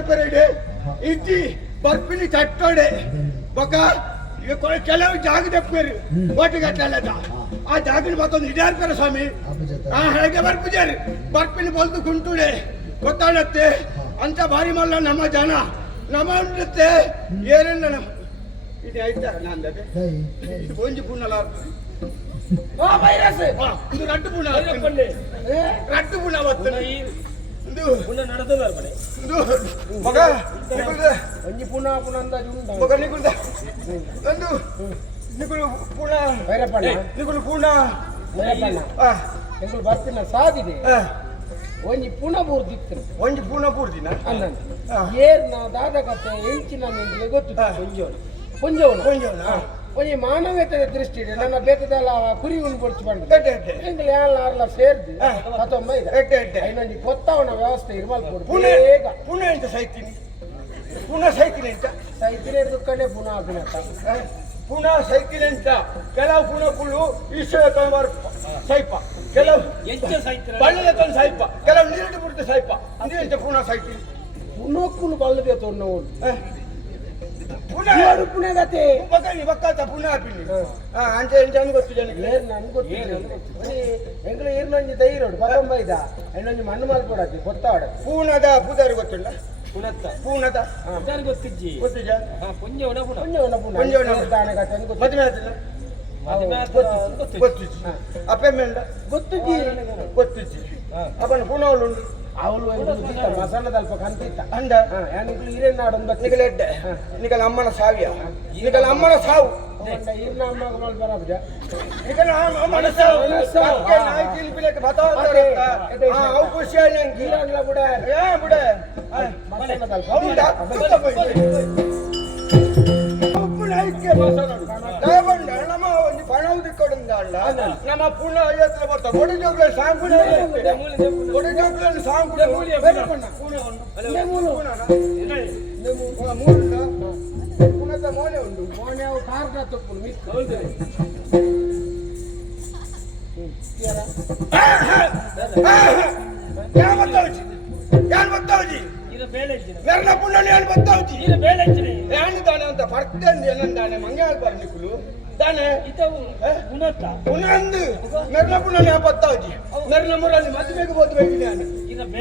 ಬರ್ತಾರೆ ಇಜ್ಜಿ ಬರ್ಪಿನಿ ಚಟ್ಟೋಡೆ ಬೊಕ ಕೆಲವು ಜಾಗದ ಪೇರು ಓಟಿಗಟ್ಟಲ್ಲದ ಆ ಜಾಗನ ಮತ್ತೊಂದು ಇಡ್ಯಾರ್ಕರ ಸ್ವಾಮಿ ಆ ಹಾಗೆ ಬರ್ಪಿದ್ದಾರೆ ಬರ್ಪಿನಿ ಬಲ್ದು ಕುಂಟುಡೆ ಗೊತ್ತಾಳತ್ತೆ ಅಂತ ಭಾರಿ ಮಲ್ಲ ನಮ್ಮ ಜನ ನಮ್ಮ ಉಂಟತ್ತೆ ಏನೆಲ್ಲ ನಮ್ಮ ಇದು ಆಯ್ತಾ ನಂದದೆ ಇದು ಕೊಂಜಿ ಪುಣ್ಣಲ ವೈರಸ್ ಇದು ರಟ್ಟು ಪುಣ್ಣ ರಟ್ಟು ಪುಣ್ಣ ಬರ್ತದೆ ಇದು ಪುಣ್ಣ ನಡೆದಲ್ಲ ಮನೆ ಇದು ಮಗ ಒಂಜಿ ಪುಣ್ಣ ಪುಣ್ಣ ಅಂದಾಜು ಉಂಟು ಮಗ ನಿಗುಲ್ದ ಒಂದು ನಿಗುಲು ಪುಣ್ಣ ವೈರಪ್ಪಣ್ಣ ನಿಗುಲು ಪುಣ್ಣ ವೈರಪ್ಪಣ್ಣ ನಿಗುಲು ಬರ್ತಿನ ಸಾದಿದೆ ಒಂಜಿ ಪುಣ ಪೂರ್ತಿತ್ತು ಒಂಜಿ ಪುಣ ಪೂರ್ತಿನ ಅನ್ನಂತ ಏರ್ ನಾ ದಾದ ಕತೆ ಎಂಚಿನ ನಿಂಗೆ ಗೊತ್ತು ಪುಂಜವನ ಪುಂಜವನ ಒಂಜಿ ಮಾನವೀಯತೆಯ ದೃಷ್ಟಿ ನನ್ನ ಬೇಕದಲ್ಲ ಕುರಿ ಉಂಡು ಪೊಡ್ಚಿಕೊಂಡು ಎಂಗ್ಲ ಯಾರ್ಲ ಸೇರ್ದು ಹತ್ತೊಂಬೈದು ಐನೊಂಜಿ ಕೊತ್ತವನ ವ್ಯವಸ್ಥೆ ಇರ್ಮಲ್ ಬೇಗ ಪುಣ ಎಂತ ಸೈತಿನಿ ಪುಣ ಸೈತಿನಿ ಎಂತ ಸೈತಿನಿ ದುಕ್ಕನೆ ಪುಣ ಅಭಿನತ ಪುಣ ಸೈತಿನಿ ಎಂತ ಕೆಲವು ಪುಣ ಕುಳ್ಳು ಈಶ್ವರ ಸೈಪ ಕೆಲವು ಬಳ್ಳದ ತಂದು ಸಾಯ್ಪ ಕೆಲವು ನೀರಿಟ್ಟು ಬಿಡ್ತು ಸಾಯ್ಪ ನೀರಂತ ಪುನಃ ಸಾಯ್ತೀನಿ ಪುನಃ ಬಳ್ಳದೆ ತೊಂದು ಪುನಃ ಪುನಗತೆ ಬಕ್ಕಿ ಬಕ್ಕಾತ ಪುನಃ ಹಾಪಿನಿ ಅಂಚೆ ಎಂಚೆ ಅನ್ ಗೊತ್ತು ಜನಕ್ಕೆ ನನ್ಗೆ ಗೊತ್ತಿಲ್ಲ ಎಂಗ್ಳು ಇರ್ನೊಂಜಿ ಧೈರ್ಯ ಬರಂಬೈದ ಇನ್ನೊಂದು ಮಣ್ಣು ಮಾಲ್ಪಡತ್ತೆ ಗೊತ್ತಾಡ ಪೂನದ ಪೂದಾರಿ ಗೊತ್ತಿಲ್ಲ ಪುನತ್ತ ಪೂನದ ಗೊತ್ತಿಜ್ಜಿ ಗೊತ್ತಿಜ ಪುಂಜವನ ಪುಣ ಪುಂಜವನ ಪುಣ ಪುಂಜವನ ಮದುವೆ ಆಯ್ತಿಲ್ಲ ಗೊತ್ತಿಜ್ಜಿ ಅಪ್ಪೆಮ್ಮೆಂಡ ಗೊತ್ತಿಜ್ಜಿ ಗೊತ್ತಿಜ್ಜಿ ಅಪ್ಪನ ಪುಣವಳು ಉಂಟು ಅವಳು ಮಸಾಲದ ಅಲ್ಪ ಕಂತಿತ್ತ ಅಂದ ನಿಗಳು ಹಿರೇನಾಡೊಂದು ನಿಗಲೆಡ್ಡೆ ನಿಗಲ ಅಮ್ಮನ ಸಾವಿಯ ನಿಗಲ ಅಮ್ಮನ ಸಾವು ಹಿರಿನ ಅಮ್ಮ ಬರಬುಜ ನಿಗಲ ಅಮ್ಮನ ಸಾವು ನಾಯ್ತಿಲ್ ಬಿಲಕ್ಕೆ ಬತಾವತಾರೆ ಅವು ಖುಷಿಯಾಗಿ ಗೀರಲ್ಲ ಬುಡ ಯಾ ಬುಡ ಮಸಾಲದ ಅಲ್ಪ ಹೌದಾ ಐಕ್ಯ ದಯಬಂಡ ನಮ್ಮ ಒಂದು ಪಣವುದಿ ಕೊಡುಂದಲ್ಲ ನಮ್ಮ ಪುಣ್ಣ ಐವತ್ತರ ಬರ್ತ ಬೊಡಿ ಜೋಗ್ಲ ಸಾಂಗುಣ ಬೊಡಿ ಜೋಗ್ಲ ಸಾಂಗುಣ ಪುಣದ ಮೋನೆ ಉಂಟು ಮೋನೆ ಅವು ಕಾರಣ ತಪ್ಪು ಮಿಸ್ ಯಾನ್ ಬರ್ತಾವ್ಜಿ मेरना पुण्य यान बताओ जी ये बेले चले यान दाने अंत फर्कन यान दाने मंगल पर निकलू दाने इतो गुणता गुणंद मेरना पुण्य यान बताओ जी मेरना मुरानी मधुमे को बहुत बेगी यान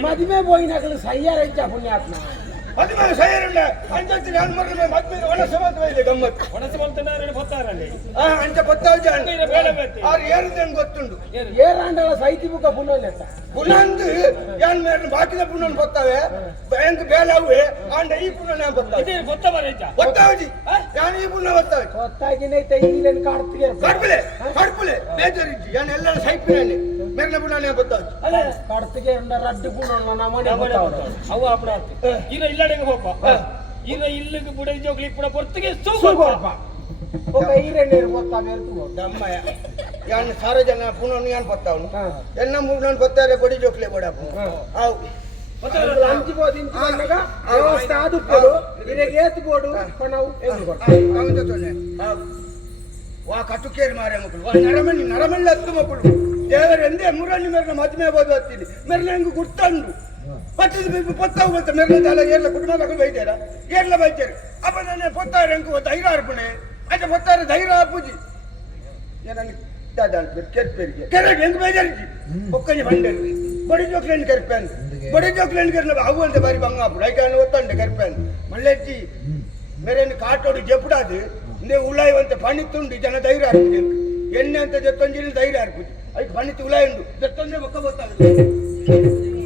मधुमे बोई ना कल सैयार इच्छा पुण्य आत्मा मधुमे सैयार उन्ना अंजत यान मरने मधुमे वनस मत वेले गम्मत वनस बोलतना रे बतारले अंत बताओ जी बेले बेते और येर देन ಗೊತ್ತುಂಡು येर ಅಂಡಲ ಸೈತಿ ಬುಕ ಪುಣ್ಯ ಲೆತ್ತ ಪುಣ್ಯಂದ ಯಾನ್ ಮೇರನ ಬಾಕಿದ ಪುಣ್ಯನ ಗೊತ್ತಾವೆ ಬ್ಯಾಂಕ್ ಬೇಲವೆ ಅಂಡ ಈ ಪುಣ್ಯ ನಾನು ಗೊತ್ತಾವೆ ಇದು ಗೊತ್ತಬರೇಜ ಗೊತ್ತಾವಜಿ ಯಾನ್ ಈ ಪುಣ್ಯ ಗೊತ್ತಾವೆ ಗೊತ್ತಾಗಿನೇ ತೈಗಿಲೆನ್ ಕಾಡ್ತಿಗೆ ಕಡ್ಪಲೆ ಬೇಜರಿಜಿ ಯಾನ್ ಎಲ್ಲ ಸೈಪಿನೇ ಮೇರನ ಪುಣ್ಯ ನಾನು ಗೊತ್ತಾವೆ ಅಲ್ಲ ಕಾಡ್ತಿಗೆ ಅಂಡ ರಡ್ಡು ಪುಣ್ಯ ನಮನೆ ಗೊತ್ತಾವೆ ಅವು ಅಪಡ ಈಗ ಇಲ್ಲಡೆಗೆ ಹೋಪ ಈಗ ಇಲ್ಲಿಗೆ ಬುಡ ಜೋಗ್ಲಿ ಪುಡ ಪೊರ್ತಿಗೆ ಸೂಗೋಪ ఒక ఈరెండేరు పోతా మేరకు దమ్మయ యాన్ సారే జన పునను యాన్ పోతాను ఎన్న మునను పోతారే బడి జోక్లే బడాపు ఆవ్ అంచి పోదించి అన్నగా వ్యవస్థ ఆదుట్టడు ఇరేగేతు బోడు కొనవు ఎందు అవుతోనే వా కట్టుకేరి మారే ముకులు వా నరమని లత్తు ముకులు దేవర ఎందే మురని మెరన మధ్యమే పోదు వత్తిది మెరన ఇంగు గుర్తండు పట్టిది పొత్తావు పోత మెరన దాల ఏర్ల కుటుంబాలకు బయటేరా ఏర్ల బయటేరు అప్పనే పొత్తారు ఇంకో ధైర్య అర్పణే अच्छा बतारे धैर्य आपूजी यानी दादा केट पेरिगे केरे ಹೆಂಗ ಬೇಜಾರಿಜಿ ಒಕ್ಕನಿ ಬಂಡರ್ ಬಡಿ ಜೋಕ್ಲೆನ್ ಕರ್ಪೆನ್ ಬಡಿ ಜೋಕ್ಲೆನ್ ಕರ್ನ ಅವಲ್ದೆ ಬಾರಿ ಬಂಗಾಪುಡ ಐಕಾನ ಒತ್ತಂಡೆ ಕರ್ಪೆನ್ ಮಲ್ಲೆಜ್ಜಿ ಮೇರೆನ್ ಕಾಟೋಡಿ ಜೆಪುಡಾದು ನೆ ಉಲಾಯವಂತ ಪಣಿತುಂಡಿ ಜನ ಧೈರ್ಯ ಆರ್ಪುಜಿ ಎಣ್ಣೆ ಅಂತ ಜತ್ತೊಂಜಿನ ಧೈರ್ಯ ಆರ್ಪುಜಿ ಐ ಪಣಿತು ಉಲಾಯಂಡು ಜತ್ತೊಂದೆ ಬೊಕ್ಕ ಗೊತ್ತಾಗುತ್ತೆ